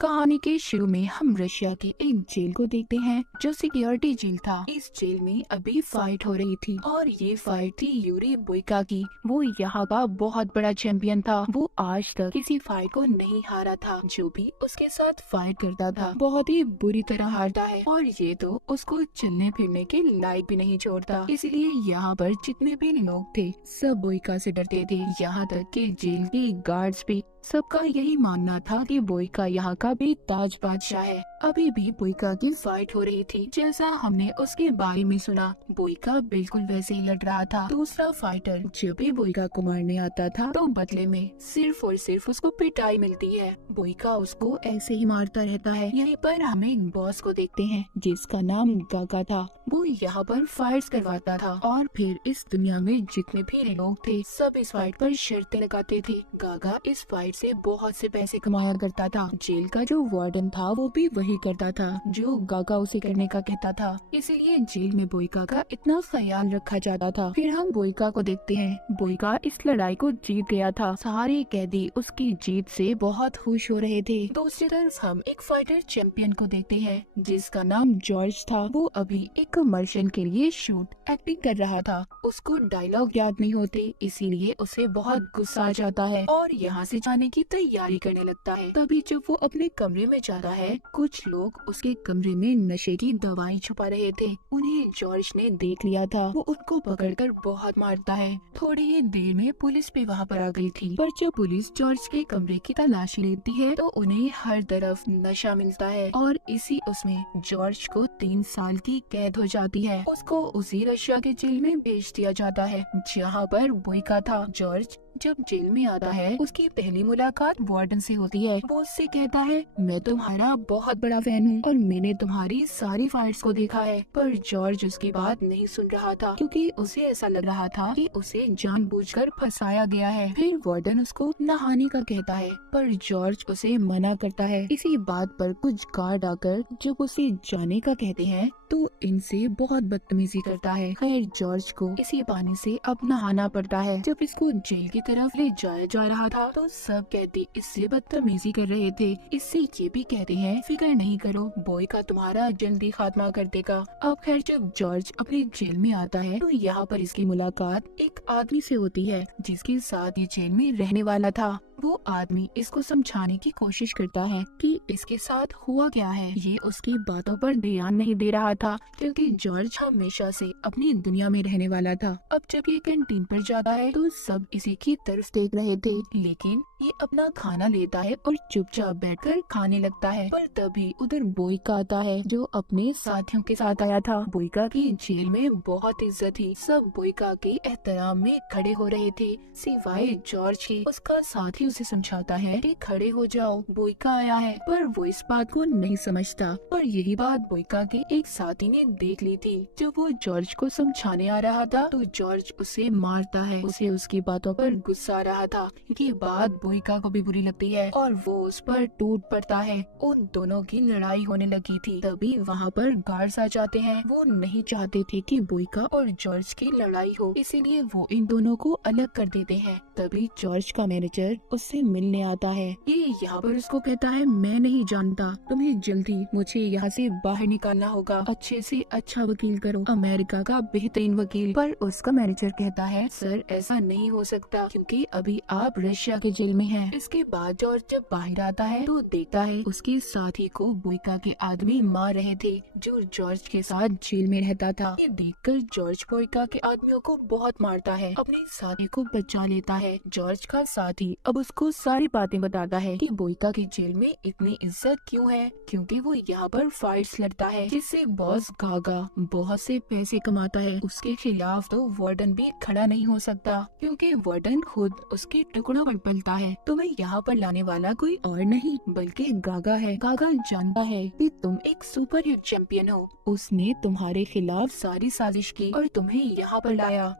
कहानी के शुरू में हम रशिया के एक जेल को देखते हैं जो सिक्योरिटी जेल था। इस जेल में अभी फाइट हो रही थी और ये फाइट थी यूरी बोइका की। वो यहाँ का बहुत बड़ा चैंपियन था। वो आज तक किसी फाइट को नहीं हारा था। जो भी उसके साथ फाइट करता था बहुत ही बुरी तरह हारता है और ये तो उसको चलने फिरने के लायक भी नहीं छोड़ता। इसलिए यहाँ पर जितने भी लोग थे सब बोइका से डरते थे। यहाँ तक के जेल के गार्ड्स भी। सबका यही मानना था कि बोइका यहाँ का भी ताज बादशाह है। अभी भी बोइका की फाइट हो रही थी। जैसा हमने उसके बारे में सुना, बोइका बिल्कुल वैसे ही लड़ रहा था। दूसरा फाइटर जब भी बोइका को मारने आता था तो बदले में सिर्फ और सिर्फ उसको पिटाई मिलती है। बोइका उसको ऐसे ही मारता रहता है। यहीं पर हम एक बॉस को देखते हैं जिसका नाम गागा था। वो यहाँ पर फाइट्स करवाता था और फिर इस दुनिया में जितने भी लोग थे सब इस फाइट पर शर्तें लगाते थे। गागा इस फाइट से बहुत से पैसे कमाया करता था। जेल का जो वार्डन था वो भी वही करता था जो गागा उसे करने का कहता था। इसीलिए जेल में बोइका का इतना ख्याल रखा जाता था। फिर हम बोइका को देखते हैं। बोइका इस लड़ाई को जीत गया था। सारे कैदी उसकी जीत से बहुत खुश हो रहे थे। दूसरी तरफ हम एक फाइटर चैंपियन को देखते हैं जिसका नाम जॉर्ज था। वो अभी एक कमर्शियल के लिए शूट एक्टिंग कर रहा था। उसको डायलॉग याद नहीं होते इसीलिए उसे बहुत गुस्सा आ जाता है और यहाँ से जाने की तैयारी करने लगता है। तभी जब वो अपने कमरे में जाता है कुछ लोग उसके कमरे में नशे की दवाई छुपा रहे थे। उन्हें जॉर्ज ने देख लिया था। वो उनको पकड़कर बहुत मारता है। थोड़ी ही देर में पुलिस भी वहाँ पर आ गई थी। पर जब पुलिस जॉर्ज के कमरे की तलाशी लेती है तो उन्हें हर तरफ नशा मिलता है और इसी उसमें जॉर्ज को 3 साल की कैद हो जाती है। उसको उसी रशिया के जेल में भेज दिया जाता है जहाँ पर बोइका था। जॉर्ज जब जेल में आता है उसकी पहली मुलाकात वार्डन से होती है। वो उससे कहता है मैं तुम्हारा बहुत बड़ा फैन हूँ और मैंने तुम्हारी सारी फाइट्स को देखा है। पर जॉर्ज उसकी बात नहीं सुन रहा था क्योंकि उसे ऐसा लग रहा था कि उसे जानबूझकर फंसाया गया है। फिर वार्डन उसको नहाने का कहता है पर जॉर्ज उसे मना करता है। इसी बात पर कुछ गार्ड आकर जब उसे जाने का कहते हैं तो इनसे बहुत बदतमीजी करता है। खैर जॉर्ज को इसी पानी से अब नहाना पड़ता है। जब इसको जेल की तरफ ले जाया जा रहा था तो सब कैदी इससे बदतमीजी कर रहे थे। इससे ये भी कहते हैं फिक्र नहीं करो बोइका तुम्हारा जल्दी खात्मा कर देगा। अब खैर जब जॉर्ज अपने जेल में आता है तो यहाँ पर इसकी मुलाकात एक आदमी से होती है जिसके साथ ये जेल में रहने वाला था। वो आदमी इसको समझाने की कोशिश करता है कि इसके साथ हुआ क्या है। ये उसकी बातों पर ध्यान नहीं दे रहा था क्योंकि जॉर्ज हमेशा से अपनी दुनिया में रहने वाला था। अब जब ये कैंटीन पर जाता है तो सब इसी की तरफ देख रहे थे लेकिन ये अपना खाना लेता है और चुपचाप बैठकर खाने लगता है। पर तभी उधर बोइका आता है जो अपने साथियों के साथ आया था। बोइका की जेल में बहुत इज्जत थी। सब बोइका के एहतराम में खड़े हो रहे थे सिवाय जॉर्ज के। उसका साथी उसे समझाता है कि खड़े हो जाओ बोइका आया है, पर वो इस बात को नहीं समझता। और यही बात बोइका के एक साथी ने देख ली थी। जब वो जॉर्ज को समझाने आ रहा था तो जॉर्ज उसे मारता है। उसे उसकी बातों पर गुस्सा आ रहा था। ये बात बोइका को भी बुरी लगती है और वो उस पर टूट पड़ता है। उन दोनों की लड़ाई होने लगी थी। तभी वहाँ पर गार्ड्स आ जाते हैं। वो नहीं चाहते थे कि बोइका और जॉर्ज की लड़ाई हो इसीलिए वो इन दोनों को अलग कर देते हैं। तभी जॉर्ज का मैनेजर उससे मिलने आता है। ये यहाँ पर उसको कहता है मैं नहीं जानता, तुम्हें जल्दी मुझे यहाँ से बाहर निकालना होगा। अच्छे से अच्छा वकील करो, अमेरिका का बेहतरीन वकील। पर उसका मैनेजर कहता है सर ऐसा नहीं हो सकता क्योंकि अभी आप रशिया के जेल में हैं। इसके बाद जॉर्ज जब बाहर आता है तो देखता है उसके साथी को बोइका के आदमी मार रहे थे जो जॉर्ज के साथ जेल में रहता था। ये देखकर जॉर्ज बोइका के आदमियों को बहुत मारता है, अपने साथी को बचा लेता है। जॉर्ज का साथी अब उसको सारी बातें बताता है कि बोइका की जेल में इतनी इज्जत क्यों है क्योंकि वो यहाँ पर फाइट्स लड़ता है जिससे बॉस गागा बहुत से पैसे कमाता है। उसके खिलाफ तो वार्डन भी खड़ा नहीं हो सकता क्योंकि वार्डन खुद उसके टुकड़ों पर पलता है। तुम्हें यहाँ पर लाने वाला कोई और नहीं बल्कि गागा है। गागा जानता है कि तुम एक सुपर हिट चैंपियन हो। उसने तुम्हारे खिलाफ सारी साजिश की और तुम्हें यहाँ पर लाया।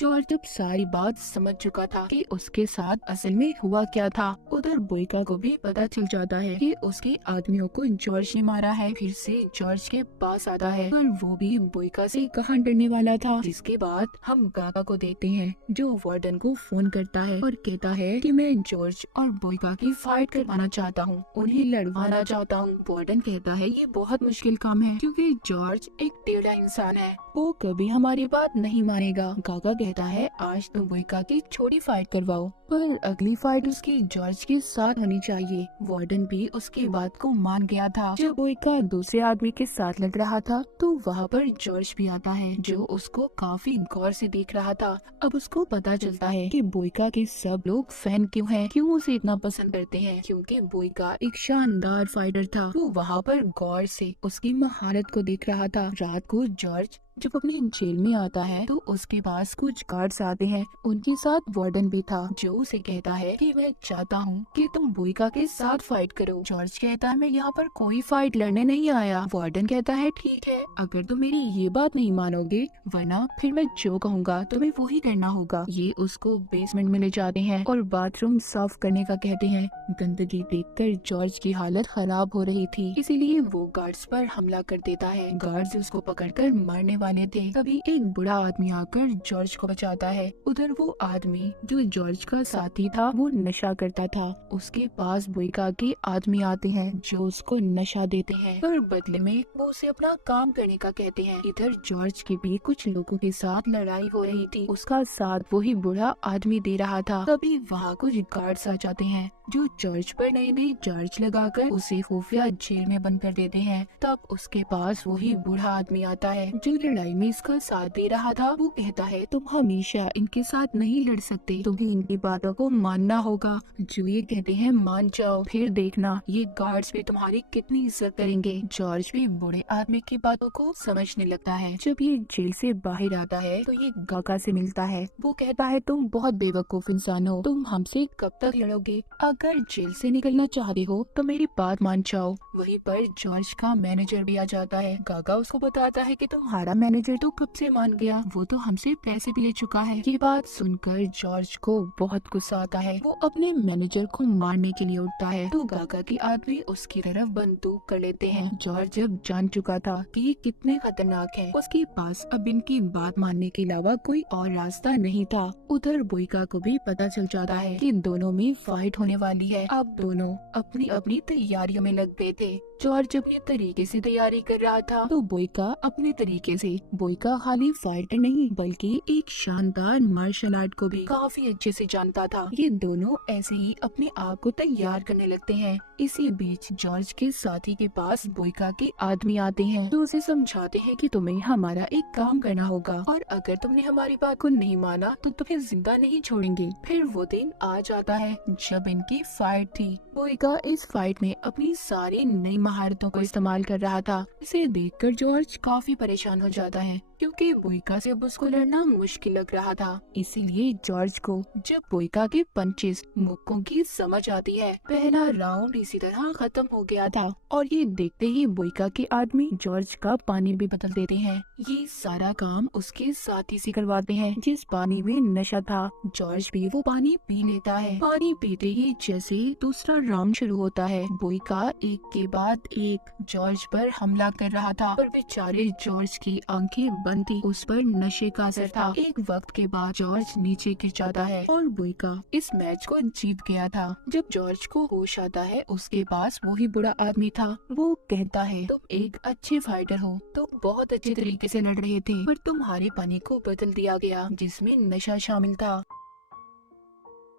जॉर्ज जब सारी बात समझ चुका था कि उसके साथ असल में हुआ क्या था, उधर बोइका को भी पता चल जाता है कि उसके आदमियों को जॉर्ज ने मारा है। फिर से जॉर्ज के पास आता है पर वो भी बोइका से कहाँ डरने वाला था। जिसके बाद हम गागा को देखते हैं जो वार्डन को फोन करता है और कहता है कि मैं जॉर्ज और बोइका की फाइट करवाना चाहता हूँ, उन्हें लड़वाना चाहता हूँ। वार्डन कहता है ये बहुत मुश्किल काम है क्योंकि जॉर्ज एक टेढ़ा इंसान है, वो कभी हमारी बात नहीं मानेगा। गागा कहता है आज तो बोइका की छोटी फाइट करवाओ पर अगली फाइट उसकी जॉर्ज के साथ होनी चाहिए। वार्डन भी उसकी बात को मान गया था। जब बोइका दूसरे आदमी के साथ लड़ रहा था तो वहाँ पर जॉर्ज भी आता है जो उसको काफी गौर से देख रहा था। अब उसको पता चलता है कि बोइका के सब लोग फैन क्यों हैं, क्यों उसे इतना पसंद करते हैं, क्योंकि बोइका एक शानदार फाइटर था। वो वहाँ पर गौर से उसकी महारत को देख रहा था। रात को जॉर्ज जब अपनी जेल में आता है तो उसके पास कुछ गार्ड्स आते हैं, उनके साथ वार्डन भी था जो उसे कहता है कि मैं चाहता हूँ कि तुम बोइका के साथ फाइट करो। जॉर्ज कहता है मैं यहाँ पर कोई फाइट लड़ने नहीं आया। वार्डन कहता है ठीक है अगर तुम मेरी ये बात नहीं मानोगे वरना फिर मैं जो कहूँगा तुम्हें वही करना होगा। ये उसको बेसमेंट में ले जाते हैं और बाथरूम साफ करने का कहते हैं। गंदगी देखकर जॉर्ज की हालत खराब हो रही थी, इसीलिए वो गार्ड्स पर हमला कर देता है। गार्ड्स उसको पकड़कर मारने वाले थे, तभी एक बूढ़ा आदमी आकर जॉर्ज को बचाता है। उधर वो आदमी जो जॉर्ज का साथी था वो नशा करता था। उसके पास बोइका के आदमी आते हैं जो उसको नशा देते हैं पर बदले में वो उसे अपना काम करने का कहते हैं। इधर जॉर्ज की भी कुछ लोगों के साथ लड़ाई हो रही थी, उसका साथ वही बूढ़ा आदमी दे रहा था। तभी वहाँ कुछ गार्ड्स आ जाते हैं जो जॉर्ज पर नए नए चार्ज लगाकर उसे खुफिया जेल में बंद कर देते हैं। तब उसके पास वही बूढ़ा आदमी आता है जो लड़ाई में इसका साथ दे रहा था। वो कहता है तुम हमेशा इनके साथ नहीं लड़ सकते, तुम्हें इनकी बातों को मानना होगा। जो ये कहते हैं मान जाओ, फिर देखना ये गार्ड्स भी तुम्हारी कितनी इज्जत करेंगे। जॉर्ज भी बूढ़े आदमी की बातों को समझने लगता है। जब ये जेल से बाहर आता है तो ये गागा से मिलता है। वो कहता है तुम बहुत बेवकूफ इंसान हो, तुम हमसे कब तक लड़ोगे? अगर जेल से निकलना चाहते हो तो मेरी बात मान जाओ। वहीं पर जॉर्ज का मैनेजर भी आ जाता है। गागा उसको बताता है कि तुम्हारा मैनेजर तो कब से मान गया, वो तो हमसे पैसे भी ले चुका है। ये बात सुनकर जॉर्ज को बहुत गुस्सा आता है। वो अपने मैनेजर को मारने के लिए उठता है तो गागा के आदमी उसकी तरफ बंदूक कर लेते हैं। जॉर्ज जब जान चुका था कि ये कितने खतरनाक है, उसके पास अब इनकी बात मानने के अलावा कोई और रास्ता नहीं था। उधर बोइका को भी पता चल जाता है कि दोनों में फाइट होने वाली है। अब दोनों अपनी अपनी तैयारियों में लग गए थे। जॉर्ज जब ये तरीके से तैयारी कर रहा था तो बोइका अपने तरीके से, बोइका खाली फाइटर नहीं बल्कि एक शानदार मार्शल आर्ट को भी काफी अच्छे से जानता था। ये दोनों ऐसे ही अपने आप को तैयार करने लगते हैं। इसी बीच जॉर्ज के साथी के पास बोइका के आदमी आते हैं तो उसे समझाते हैं कि तुम्हें हमारा एक काम करना होगा और अगर तुमने हमारी बात को नहीं माना तो तुम्हें जिंदा नहीं छोड़ेंगे। फिर वो दिन आ जाता है जब इनकी फाइट थी। बोइका इस फाइट में अपनी सारी नई महारतों को इस्तेमाल कर रहा था। इसे देखकर जॉर्ज काफी परेशान हो जाता है क्योंकि बोइका से अब उसको लड़ना मुश्किल लग रहा था। इसीलिए जॉर्ज को जब बोइका के पंचेस मुक्कों की समझ आती है, पहला राउंड इसी तरह खत्म हो गया था और ये देखते ही बोइका के आदमी जॉर्ज का पानी भी बदल देते हैं। ये सारा काम उसके साथी से करवाते हैं जिस पानी में नशा था। जॉर्ज भी वो पानी पी लेता है। पानी पीते ही जैसे दूसरा राउंड शुरू होता है, बोइका एक के बाद एक जॉर्ज पर हमला कर रहा था पर बेचारे जॉर्ज की आंखें बंद थी, उस पर नशे का असर था। एक वक्त के बाद जॉर्ज नीचे गिर जाता है और बोइका इस मैच को जीत गया था। जब जॉर्ज को होश आता है उसके पास वही बुरा आदमी था। वो कहता है तुम एक अच्छे फाइटर हो, तुम बहुत अच्छे तरीके से लड़ रहे थे पर तुम्हारे पानी को बदल दिया गया जिसमें नशा शामिल था।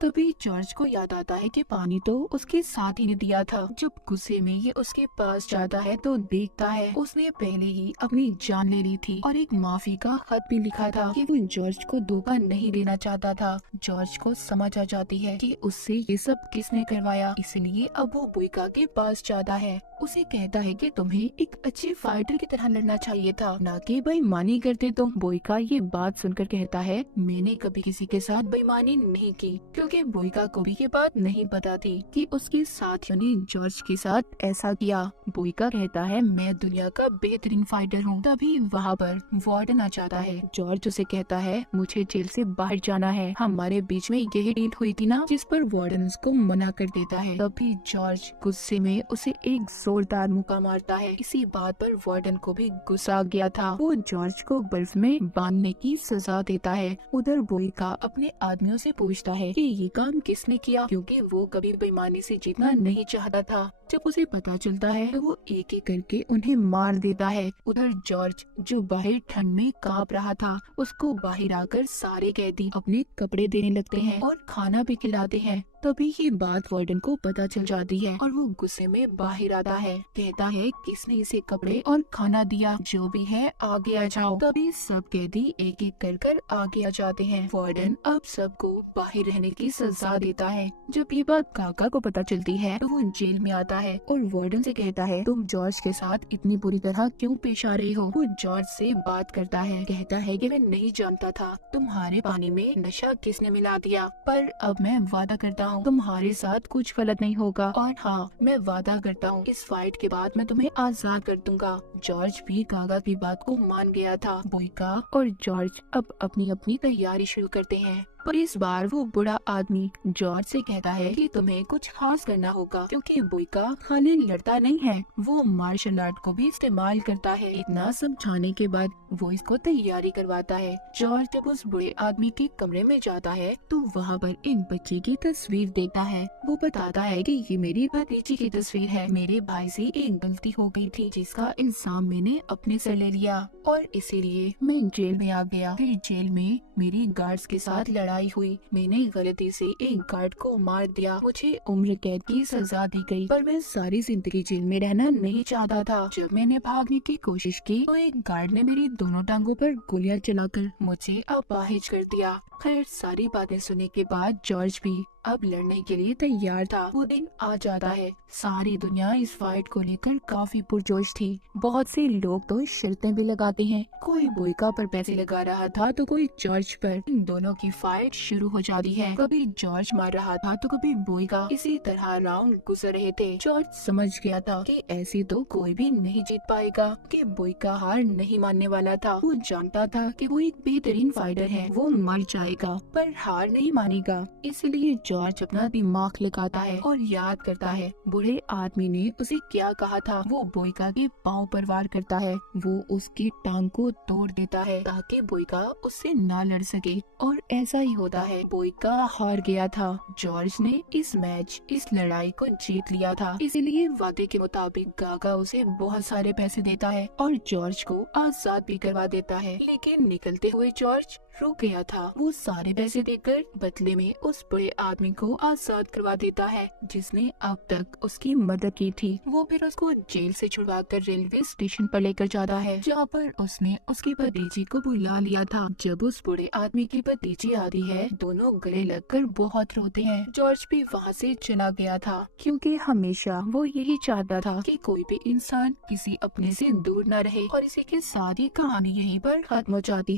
तभी जॉर्ज को याद आता है कि पानी तो उसके साथ ही ने दिया था। जब गुस्से में ये उसके पास जाता है तो देखता है उसने पहले ही अपनी जान ले ली थी और एक माफी का खत भी लिखा था कि वो जॉर्ज को धोखा नहीं देना चाहता था। जॉर्ज को समझ आ जाती है कि उससे ये सब किसने करवाया, इसलिए अब वो बोइका के पास जाता है। उसे कहता है कि तुम्हें एक अच्छे फाइटर की तरह लड़ना चाहिए था, ना कि बेईमानी करते तुम। बोइका ये बात सुनकर कहता है मैंने कभी किसी के साथ बेईमानी नहीं की क्योंकि क्योंकि बोइका को भी ये बात नहीं पता थी कि उसके साथियों ने जॉर्ज के साथ ऐसा किया। बोइका कहता है मैं दुनिया का बेहतरीन फाइटर हूँ। तभी वहाँ पर वार्डन आ जाता है। जॉर्ज उसे कहता है मुझे जेल से बाहर जाना है, हमारे बीच में यही डील हुई थी ना, जिस पर वार्डन उसको मना कर देता है। तभी जॉर्ज गुस्से में उसे एक जोरदार मुक्का मारता है। इसी बात पर वार्डन को भी गुस्सा आ गया था। वो जॉर्ज को बर्फ में बांधने की सजा देता है। उधर बोइका अपने आदमियों से पूछता है कि ये काम किसने किया, क्योंकि वो कभी बेईमानी से जीतना नहीं चाहता था। जब उसे पता चलता है तो वो एक एक करके उन्हें मार देता है। उधर जॉर्ज जो बाहर ठंड में कांप रहा था, उसको बाहर आकर सारे कैदी अपने कपड़े देने लगते हैं और खाना भी खिलाते हैं। तभी ये बात वार्डन को पता चल जाती है और वो गुस्से में बाहर आता है। कहता है किसने इसे कपड़े और खाना दिया, जो भी है आगे आ जाओ। तभी सब कैदी एक एक कर आगे आ जाते हैं। वार्डन अब सबको बाहर रहने की सजा देता है। जब ये बात काका को पता चलती है तो वो जेल में आता है और वार्डन से कहता है तुम जॉर्ज के साथ इतनी बुरी तरह क्यों पेश आ रही हो। वो जॉर्ज से बात करता है। कहता है कि मैं नहीं जानता था तुम्हारे पानी में नशा किसने मिला दिया, पर अब मैं वादा करता हूँ तुम्हारे साथ कुछ गलत नहीं होगा, और हाँ मैं वादा करता हूँ इस फाइट के बाद मैं तुम्हें आजाद कर दूंगा। जॉर्ज भी काका की बात को मान गया था। बोइका और जॉर्ज अब अपनी अपनी तैयारी शुरू करते हैं। पर इस बार वो बुरा आदमी जॉर्ज से कहता है कि तुम्हें कुछ खास करना होगा, क्योंकि बोइका खाली लड़ता नहीं है, वो मार्शल आर्ट को भी इस्तेमाल करता है। इतना समझाने के बाद वो इसको तैयारी करवाता है। जॉर्ज जब उस बुरे आदमी के कमरे में जाता है तो वहाँ पर एक बच्चे की तस्वीर देखता है। वो बताता है कि ये मेरी भतीजी की तस्वीर है। मेरे भाई से एक गलती हो गई थी जिसका इल्जाम मैंने अपने सर ले लिया और इसीलिए मैं जेल में आ गया। फिर जेल में मेरी गार्ड्स के साथ लड़ाई हुई, मैंने गलती से एक गार्ड को मार दिया, मुझे उम्र कैद की सजा दी गई, पर मैं सारी जिंदगी जेल में रहना नहीं चाहता था। जब मैंने भागने की कोशिश की तो एक गार्ड ने मेरी दोनों टांगों पर गोलियां चलाकर मुझे अपाहिज कर दिया। खैर सारी बातें सुनने के बाद जॉर्ज भी अब लड़ने के लिए तैयार था। वो दिन आ जाता है। सारी दुनिया इस फाइट को लेकर काफी पुरजोश थी। बहुत से लोग तो शर्तें भी लगाते हैं। कोई बोइका पर पैसे लगा रहा था तो कोई जॉर्ज पर। इन दोनों की फाइट शुरू हो जाती है। कभी जॉर्ज मार रहा था तो कभी बोइका। इसी तरह राउंड गुजर रहे थे। जॉर्ज समझ गया था कि ऐसे तो कोई भी नहीं जीत पाएगा, कि बोइका हार नहीं मानने वाला था। वो जानता था कि वो एक बेहतरीन फाइटर है, वो मर जाएगा पर हार नहीं मानेगा। इसलिए जॉर्ज अपना दिमाग लगाता है और याद करता है बूढ़े आदमी ने उसे क्या कहा था। वो बोइका के पांव पर वार करता है। वो उसकी टांग को तोड़ देता है ताकि बोइका उससे ना लड़ सके, और ऐसा ही होता है। बोइका हार गया था। जॉर्ज ने इस मैच, इस लड़ाई को जीत लिया था। इसीलिए वादे के मुताबिक गागा उसे बहुत सारे पैसे देता है और जॉर्ज को आजाद भी करवा देता है। लेकिन निकलते हुए जॉर्ज रुक गया था। वो सारे पैसे देकर बदले में उस बड़े आदमी को आजाद करवा देता है जिसने अब तक उसकी मदद की थी। वो फिर उसको जेल से छुड़वाकर रेलवे स्टेशन पर लेकर जाता है, जहाँ पर उसने उसकी भतीजी को बुला लिया था। जब उस बूढ़े आदमी की भतीजी आती है, दोनों गले लगकर बहुत रोते हैं। जॉर्ज भी वहाँ से चला गया था, क्योंकि हमेशा वो यही चाहता था कि कोई भी इंसान किसी अपने से दूर न रहे। और इसी के साथ ही कहानी यहीं पर खत्म हो जाती है।